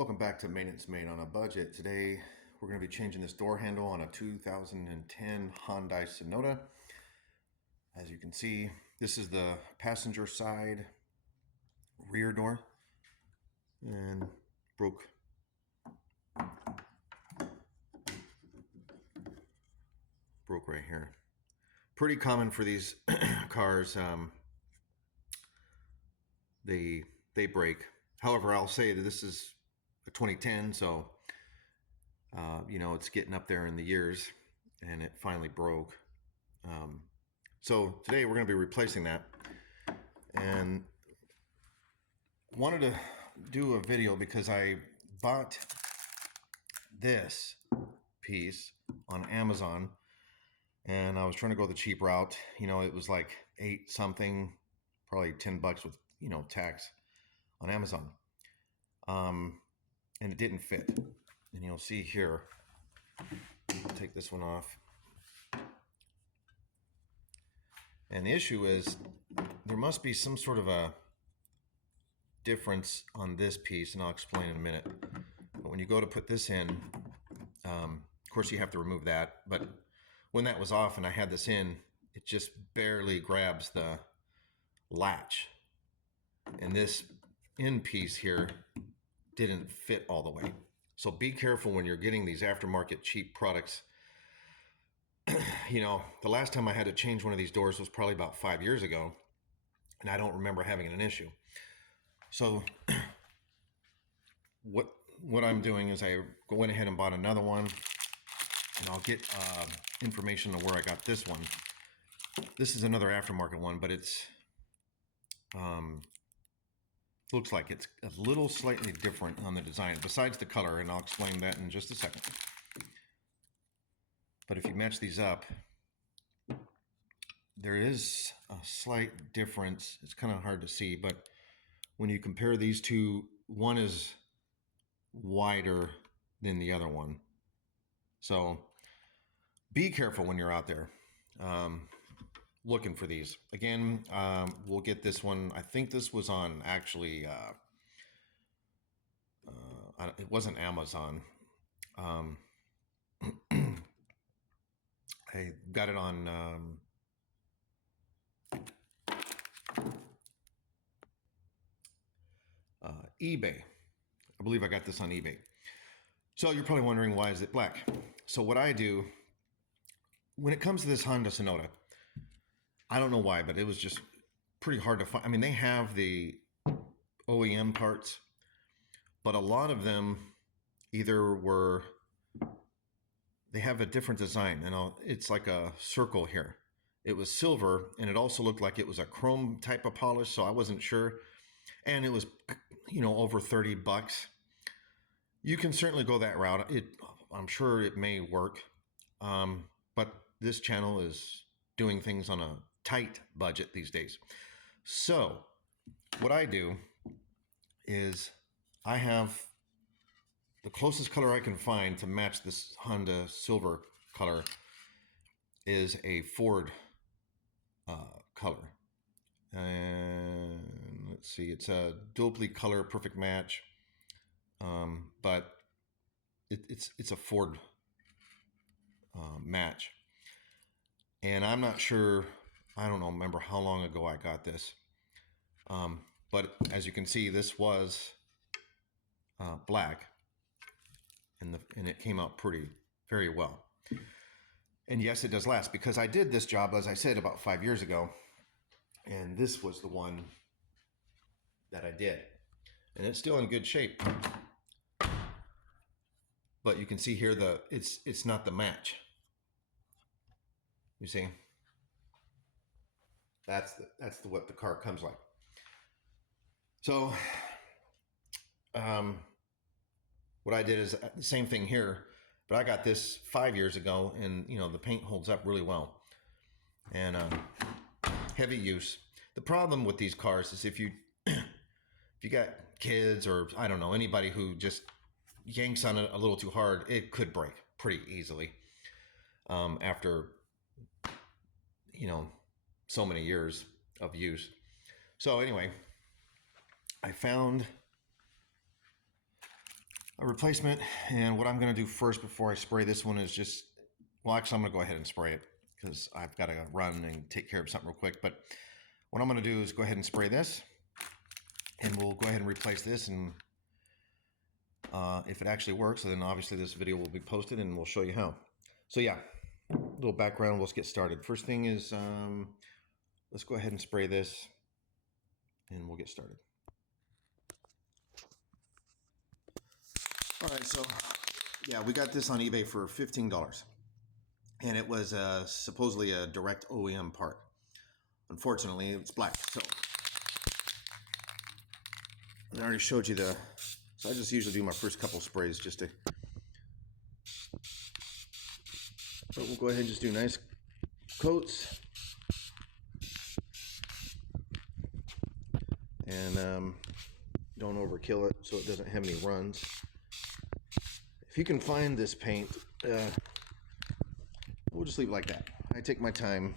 Welcome back to Maintenance Made on a Budget. Today we're going to be changing this door handle on a 2010 Hyundai Sonata. As you can see, this is the passenger side rear door and broke right here. Pretty common for these cars. They break. However, I'll say that this is a 2010, so it's getting up there in the years, and it finally broke. So today we're going to be replacing that, and wanted to do a video because I bought this piece on Amazon, and I was trying to go the cheap route. It was like 8 something, probably $10 with tax on Amazon, and it didn't fit. And you'll see here, I'll take this one off. And the issue is there must be some sort of a difference on this piece, and I'll explain in a minute. But when you go to put this in, of course you have to remove that. But when that was off and I had this in, it just barely grabs the latch. And this end piece here didn't fit all the way. So be careful when you're getting these aftermarket cheap products. The last time I had to change one of these doors was probably about 5 years ago, and I don't remember having an issue. So what I'm doing is I went ahead and bought another one, and I'll get information on where I got this one. This is another aftermarket one, but it's looks like it's a little slightly different on the design, besides the color, and I'll explain that in just a second. But if you match these up, there is a slight difference. It's kind of hard to see, but when you compare these two, one is wider than the other one. So be careful when you're out there looking for these. Again, we'll get this one. I think this was on actually, it wasn't Amazon. I got it on eBay. I believe I got this on eBay. So you're probably wondering, why is it black? So what I do, when it comes to this Honda Sonata, I don't know why, but it was just pretty hard to find. I mean, they have the OEM parts, but a lot of them they have a different design, and it's like a circle here. It was silver, and it also looked like it was a chrome type of polish, so I wasn't sure. And it was, over $30. You can certainly go that route. I'm sure it may work, but this channel is doing things on a tight budget these days. So what I do is I have the closest color I can find to match this Honda silver color is a Ford color. And let's see, it's a duplicate color, perfect match. But it's a Ford match. And I'm not sure, I don't remember how long ago I got this. But as you can see, this was black, and it came out very well. And yes, it does last, because I did this job, as I said, about 5 years ago, and this was the one that I did, and it's still in good shape. But you can see here it's not the match. You see, that's what the car comes like. So what I did is the same thing here, but I got this 5 years ago, and the paint holds up really well, and heavy use. The problem with these cars is if you got kids, or I don't know, anybody who just yanks on it a little too hard, it could break pretty easily after so many years of use. So anyway, I found a replacement. And what I'm going to do first before I spray this one is just, well, actually, I'm going to go ahead and spray it because I've got to run and take care of something real quick. But what I'm going to do is go ahead and spray this, and we'll go ahead and replace this. And if it actually works, then obviously this video will be posted and we'll show you how. So yeah, a little background, let's get started. First thing is, let's go ahead and spray this and we'll get started. All right, so yeah, we got this on eBay for $15, and it was supposedly a direct OEM part. Unfortunately, it's black. So I already showed you so I just usually do my first couple sprays just to, but we'll go ahead and just do nice coats. And don't overkill it so it doesn't have any runs. If you can find this paint, we'll just leave it like that. I take my time.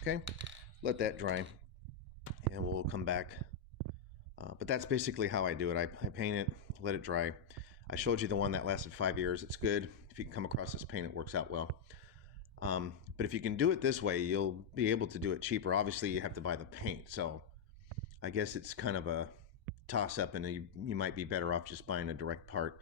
Okay, let that dry, and we'll come back. But that's basically how I do it. I paint it, let it dry. I showed you the one that lasted 5 years. It's good. If you can come across this paint, it works out well. But if you can do it this way, you'll be able to do it cheaper. Obviously, you have to buy the paint, so I guess it's kind of a toss-up, and you might be better off just buying a direct part.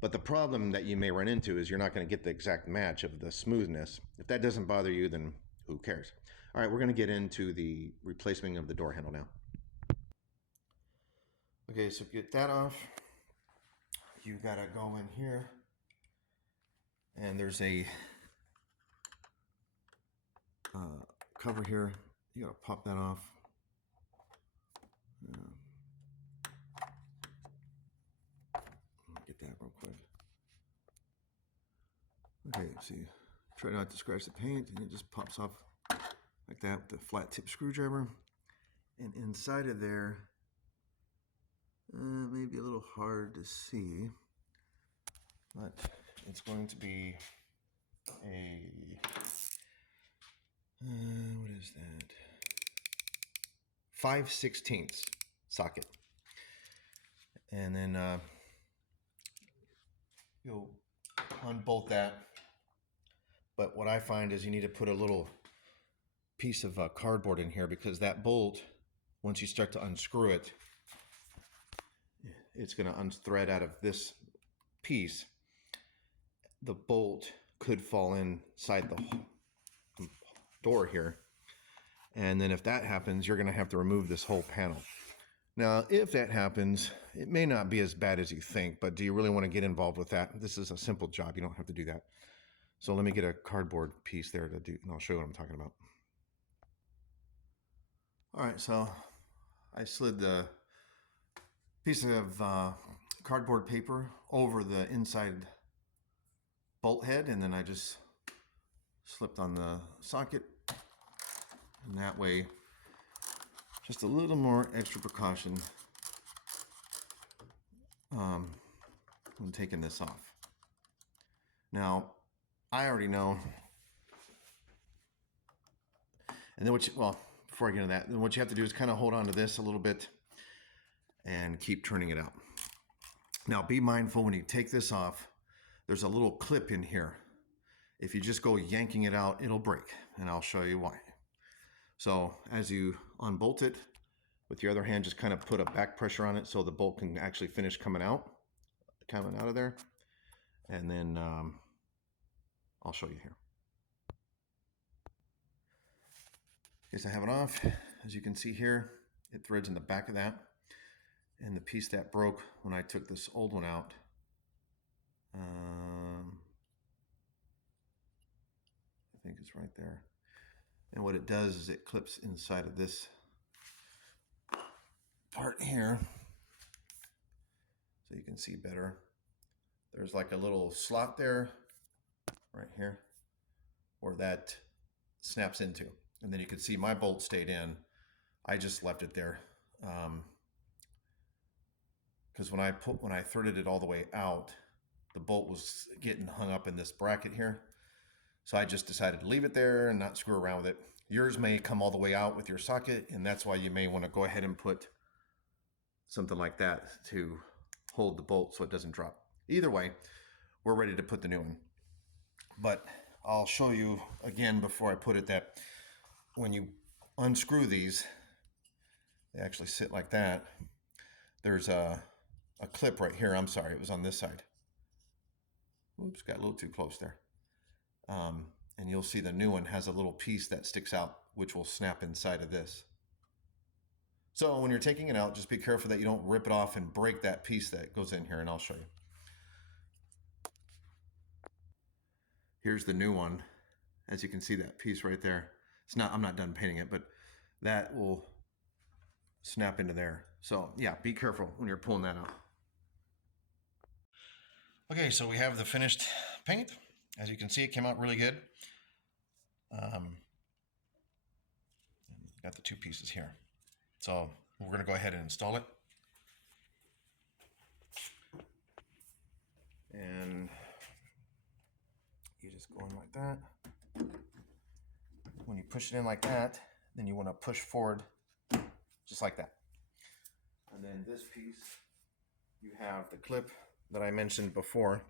But the problem that you may run into is you're not going to get the exact match of the smoothness. If that doesn't bother you, then who cares? All right, we're going to get into the replacement of the door handle now. Okay, so get that off. You got to go in here, and there's a cover here. You got to pop that off. Get that real quick. Okay, see, try not to scratch the paint, and it just pops off like that with the flat tip screwdriver. And inside of there, maybe a little hard to see, but it's going to be a what is that? 5/16 socket. And then you'll unbolt that. But what I find is you need to put a little piece of cardboard in here, because that bolt, once you start to unscrew it, it's going to unthread out of this piece. The bolt could fall inside the door here. And then if that happens, you're going to have to remove this whole panel. Now, if that happens, it may not be as bad as you think, but do you really want to get involved with that? This is a simple job. You don't have to do that. So let me get a cardboard piece there to do, and I'll show you what I'm talking about. All right, so I slid the piece of cardboard paper over the inside bolt head, and then I just slipped on the socket, and that way, just a little more extra precaution when taking this off. Now, I already know, and then before I get into that, then what you have to do is kind of hold on to this a little bit and keep turning it out. Now, be mindful when you take this off, there's a little clip in here. If you just go yanking it out, it'll break, and I'll show you why. So as you unbolt it, with your other hand, just kind of put a back pressure on it so the bolt can actually finish coming out of there. And then I'll show you here. Okay, so I have it off. As you can see here, it threads in the back of that. And the piece that broke when I took this old one out, I think it's right there. And what it does is it clips inside of this part here, so you can see better. There's like a little slot there, right here, where that snaps into. And then you can see my bolt stayed in. I just left it there. Because when I threaded it all the way out, the bolt was getting hung up in this bracket here. So I just decided to leave it there and not screw around with it. Yours may come all the way out with your socket, and that's why you may want to go ahead and put something like that to hold the bolt so it doesn't drop. Either way, we're ready to put the new one. But I'll show you again before I put it that when you unscrew these, they actually sit like that. There's a clip right here. I'm sorry, it was on this side. Oops, got a little too close there. And you'll see the new one has a little piece that sticks out, which will snap inside of this. So when you're taking it out, just be careful that you don't rip it off and break that piece that goes in here, and I'll show you. Here's the new one. As you can see, that piece right there. I'm not done painting it, but that will snap into there. So yeah, be careful when you're pulling that out. Okay, so we have the finished paint. As you can see, it came out really good. Got the two pieces here. So we're going to go ahead and install it. And you just go in like that. When you push it in like that, then you want to push forward just like that. And then this piece, you have the clip that I mentioned before.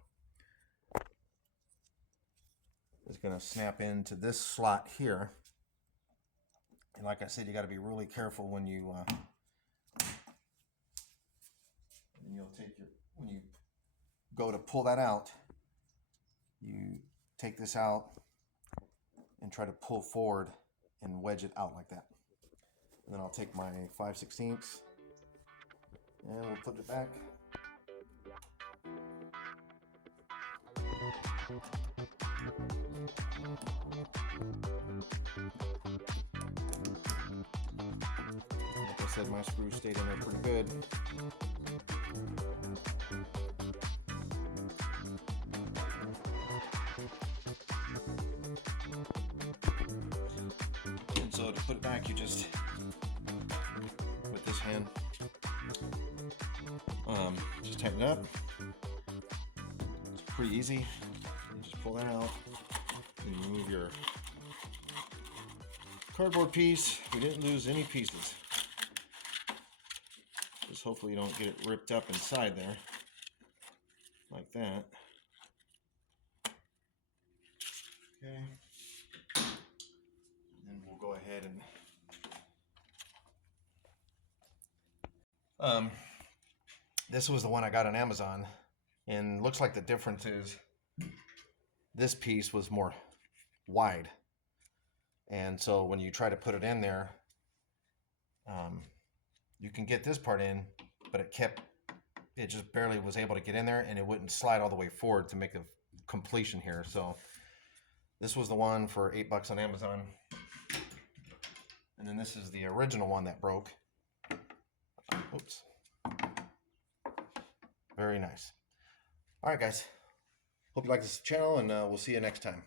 It's going to snap into this slot here. And like I said, you got to be really careful when you when you go to pull that out, you take this out and try to pull forward and wedge it out like that. And then I'll take my 5/16 and we'll put it back. Like I said, my screws stayed in there pretty good. And so to put it back, you just, with this hand, just tighten it up. It's pretty easy. You just pull that out and remove your cardboard piece. We didn't lose any pieces. Just hopefully you don't get it ripped up inside there like that. Okay. And then we'll go ahead and this was the one I got on Amazon, and looks like the difference is this piece was more wide, and so when you try to put it in there, you can get this part in, but it just barely was able to get in there, and it wouldn't slide all the way forward to make a completion here. So this was the one for $8 on Amazon, and then this is the original one that broke. Oops. Very nice. All right, guys. Hope you like this channel, and we'll see you next time.